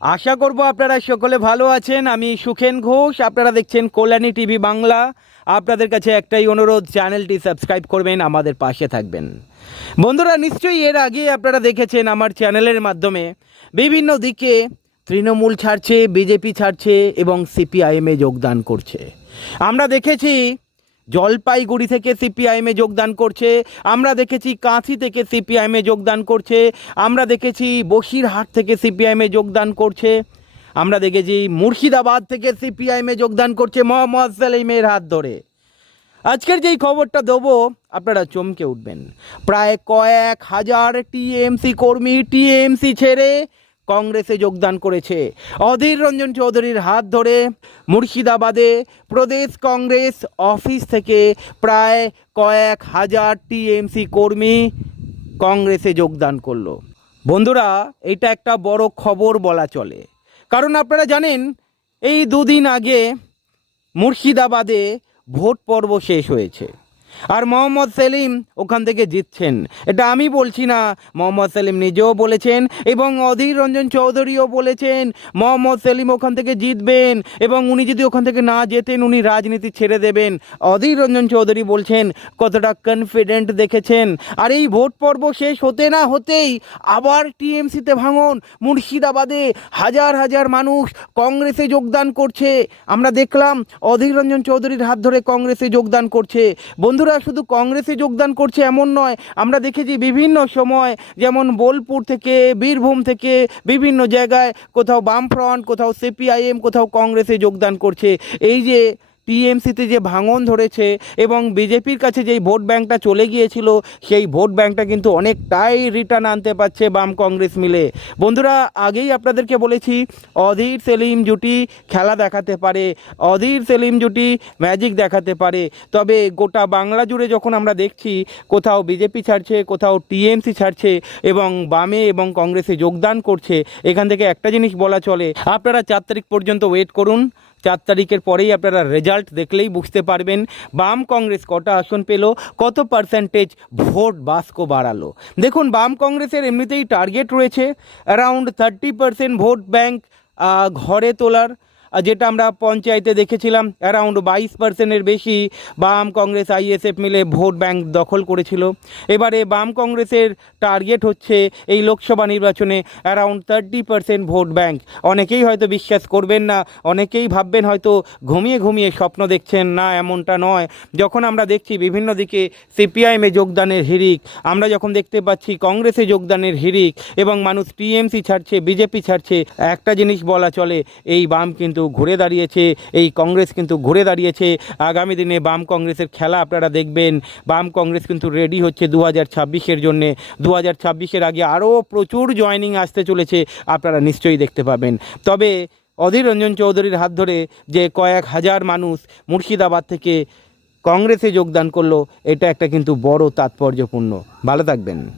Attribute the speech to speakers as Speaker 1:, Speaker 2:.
Speaker 1: আশা করব আপনারা সকলে ভালো আছেন। আমি সুখেন ঘোষ, আপনারা দেখছেন কল্যাণী টিভি বাংলা। আপনাদের কাছে একটাই অনুরোধ, চ্যানেলটি সাবস্ক্রাইব করবেন, আমাদের পাশে থাকবেন। বন্ধুরা, নিশ্চয়ই এর আগে আপনারা দেখেছেন আমার চ্যানেলের মাধ্যমে বিভিন্ন দিকে তৃণমূল ছাড়ছে, বিজেপি ছাড়ছে এবং সিপিআইএমে যোগদান করছে। আমরা দেখেছি জলপাইগুড়ি থেকে সিপিআইএমে যোগদান করছে। আমরা দেখেছি কাঁথি থেকে সিপিআইএমে যোগদান করছে। আমরা দেখেছি বসিরহাট থেকে সিপিআইএমে যোগদান করছে। আমরা দেখেছি মুর্শিদাবাদ থেকে সিপিআইএমে যোগদান করছে মোহাম্মদ সালিমের হাত ধরে। আজকের যেই খবরটা দেবো, আপনারা চমকে উঠবেন। প্রায় কয়েক হাজার টিএমসি কর্মী টিএমসি ছেড়ে কংগ্রেসে যোগদান করেছে। অধীর রঞ্জন চৌধুরীর হাত ধরে মুর্শিদাবাদে প্রদেশ কংগ্রেস অফিস থেকে প্রায় কয়েক হাজার টিএমসি কর্মী কংগ্রেসে যোগদান করল। বন্ধুরা, এটা একটা বড় খবর বলা চলে। কারণ আপনারা জানেন, এই দুদিন আগে মুর্শিদাবাদে ভোট পর্ব শেষ হয়েছে। আর মোহাম্মদ সেলিম ওখান থেকে জিতছেন। এটা আমি বলছি না, মোহাম্মদ সেলিম নিজেও বলেছেন এবং অধীর রঞ্জন চৌধুরীও বলেছেন, মোহাম্মদ সেলিম ওখান থেকে জিতবেন এবং উনি যদি ওখান থেকে না জেতেন, উনি রাজনীতি ছেড়ে দেবেন। অধীর রঞ্জন চৌধুরী বলছেন, কতটা কনফিডেন্ট দেখেছেন। আর এই ভোট পর্ব শেষ হতে না হতেই আবার টিএমসিতে ভাঙন, মুর্শিদাবাদে হাজার হাজার মানুষ কংগ্রেসে যোগদান করছে। আমরা দেখলাম অধীর রঞ্জন চৌধুরীর হাত ধরে কংগ্রেসে যোগদান করছে। বন্ধুরা, শুধু কংগ্রেসে যোগদান করছে এমন নয়, আমরা দেখেছি বিভিন্ন সময় যেমন বোলপুর থেকে, বীরভূম থেকে বিভিন্ন জায়গায় কোথাও বামফ্রন্ট, কোথাও সিপিআইএম, কোথাও কংগ্রেসে যোগদান করছে। এই যে টিএমসিতে যে ভাঙন ধরেছে এবং বিজেপির কাছে যেই ভোট ব্যাংকটা চলে গিয়েছিল, সেই ভোট ব্যাংকটা কিন্তু অনেকটাই রিটার্ন আনতে পারছে বাম কংগ্রেস মিলে। বন্ধুরা, আগেই আপনাদেরকে বলেছি, অধীর সেলিম জুটি খেলা দেখাতে পারে, অধীর সেলিম জুটি ম্যাজিক দেখাতে পারে। তবে গোটা বাংলা জুড়ে যখন আমরা দেখছি, কোথাও বিজেপি ছাড়ছে, কোথাও টিএমসি ছাড়ছে এবং বামে এবং কংগ্রেসে যোগদান করছে, এখান থেকে একটা জিনিস বলা চলে। আপনারা চার তারিখ পর্যন্ত ওয়েট করুন। চার তারিখের পরেই আপনারা রেজাল্ট দেখলেই বুঝতে পারবেন। বাম কংগ্রেস কটা আসন পেল, কত পার্সেন্টেজ ভোট বাস্ক বাড়ালো। দেখুন, বাম কংগ্রেসের এমনিতেই টার্গেট রয়েছে around thirty percent vote bank ঘরে তোলার। যেটা আমরা পঞ্চায়েতে দেখেছিলাম অ্যারাউন্ড বাইশ পার্সেন্টের বেশি বাম কংগ্রেস আইএসএফ মিলে ভোট ব্যাংক দখল করেছিল। এবারে বাম কংগ্রেসের টার্গেট হচ্ছে এই লোকসভা নির্বাচনে around thirty percent vote bank. অনেকেই হয়তো বিশ্বাস করবেন না, অনেকেই ভাববেন হয়তো ঘুমিয়ে ঘুমিয়ে স্বপ্ন দেখছেন, না, এমনটা নয়। যখন আমরা দেখছি বিভিন্ন দিকে সিপিআইএমে যোগদানের হিরিক আমরা যখন দেখতে পাচ্ছি কংগ্রেসে যোগদানের হিরিক এবং মানুষ টিএমসি ছাড়ছে, বিজেপি ছাড়ছে, একটা জিনিস বলা চলে, এই বাম কিন্তু ঘুরে দাঁড়িয়েছে, এই কংগ্রেস কিন্তু ঘুরে দাঁড়িয়েছে। আগামী দিনে বাম কংগ্রেসের খেলা আপনারা দেখবেন। বাম কংগ্রেস কিন্তু রেডি হচ্ছে দু হাজার ছাব্বিশের জন্যে। দু হাজার ছাব্বিশের আগে আরও প্রচুর জয়নিং আসতে চলেছে, আপনারা নিশ্চয়ই দেখতে পাবেন। তবে অধীর রঞ্জন চৌধুরীর হাত ধরে যে কয়েক হাজার মানুষ মুর্শিদাবাদ থেকে কংগ্রেসে যোগদান করল, এটা একটা কিন্তু বড় তাৎপর্যপূর্ণ। ভালো থাকবেন।